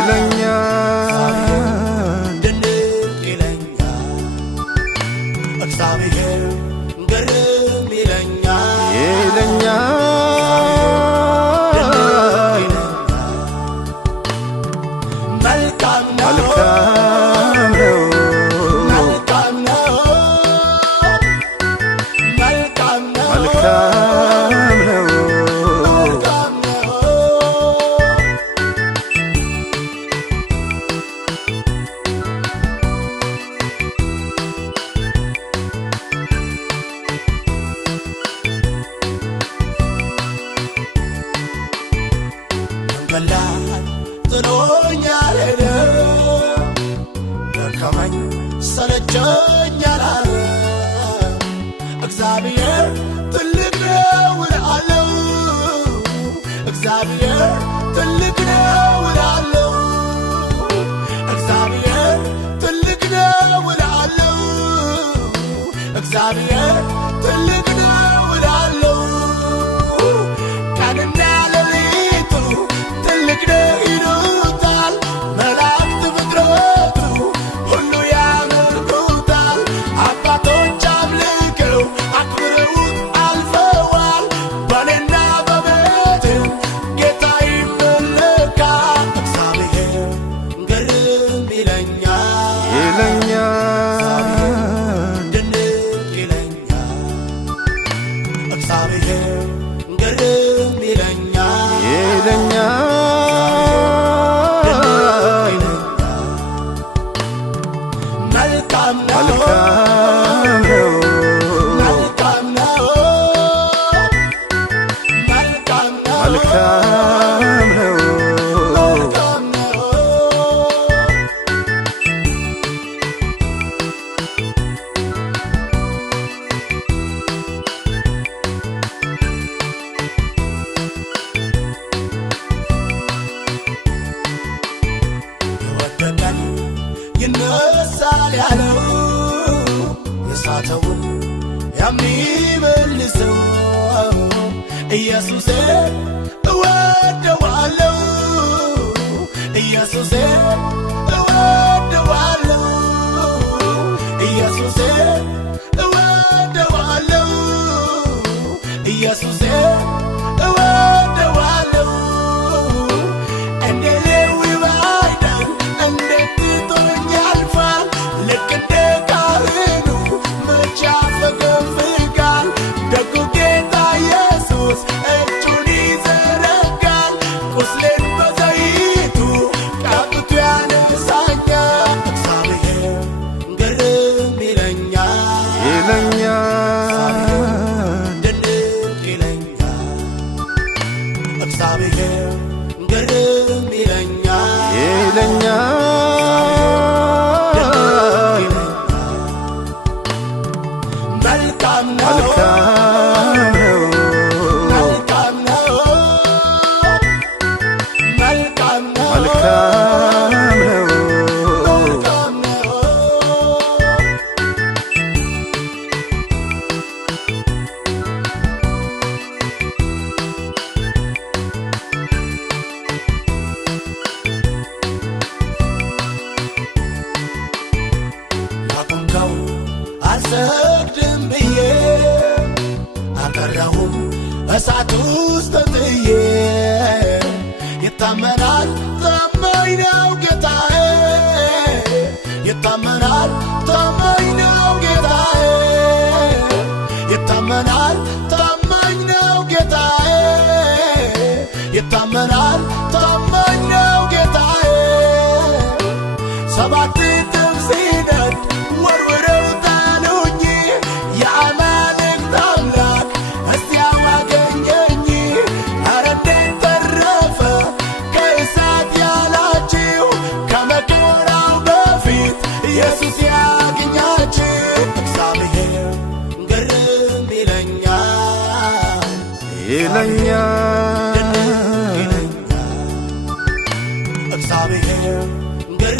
ይለኛል ድንቅ ይለኛል እግዚአብሔር ግርም ይለኛል መልካም ነው መልካም ነው መልካም ነው መንገድ ጥሎኛል ሄደ ደከመኝ ሰለቸኝ አላለ እግዚአብሔር ትልቅ ነው እላለሁ እግዚአብሔር ትልቅ ነው እላለሁ እግዚአብሔር ትልቅ ነው እላለሁ እግዚአብሔር ትልቅ ነው እላለሁ ቀንና ሌሊቱ ትልቅ ነው ይሉታል መላእክት ፍጥረቱ ሁሉ ያመልኩታል አባቶች አምልከው አክብረውት አልፈዋል በኔና በቤትም ጌታ ይመለካል እግዚአብሔር ግርም ይለኛል ድንቅ ይለኛል እግዚአብሔር ግርም ይለኛል መልካም ነው መልካም ነው መልካም ነው መልካም ነው የወደቀን ይነሳል ያለው የሳተውን የሚመልሰው ኢየሱሴ እወደዋለሁ ኢየሱሴ እወደዋለሁ ኢየሱሴ እወደዋለሁ ኢየሱሴ እወደዋለሁ እንደ ሌዊ ባይደል እንዴት ትቶኝ ያልፋል ልክ እንደ ካህኑ መቼ ያፈገፍጋል ደጉ ጌታ ኢየሱስ እጁን ይዘረጋል ቁስሌን በዘይቱ ቀብቶ ያነሳኛል እግዚአብሔር ግርም ይለኛል ድንቅ ይለኛል እግዚአብሔር ግርም ይለኛል መልካም ነው መልካም ነው መልካም ነው መልካም ነው ያቆምከው አልሰግድም ብዬ አቀረሁም እሳት ውስጥ ተጥዬ ይታመናል ታማኝ ነው ጌታዬ ይታመናል ታማኝ ነው ጌታዬ ይታመናል ታማኝ ነው ጌታዬ ይታመናል ታማኝ ነው ጌታዬ ሰባት እጥፍ ሲነድ ወርውረው ጣሉኝ የአማልክት አምላክ እስቲያው አገኘኝ ኧረ እንዴት ተረፈ ከእሳት ያላችሁ ከመከራው በፊት ኢየሱስ ያገኛችሁ እግዚአብሔር ግርም ይለኛል እግዚአብሔር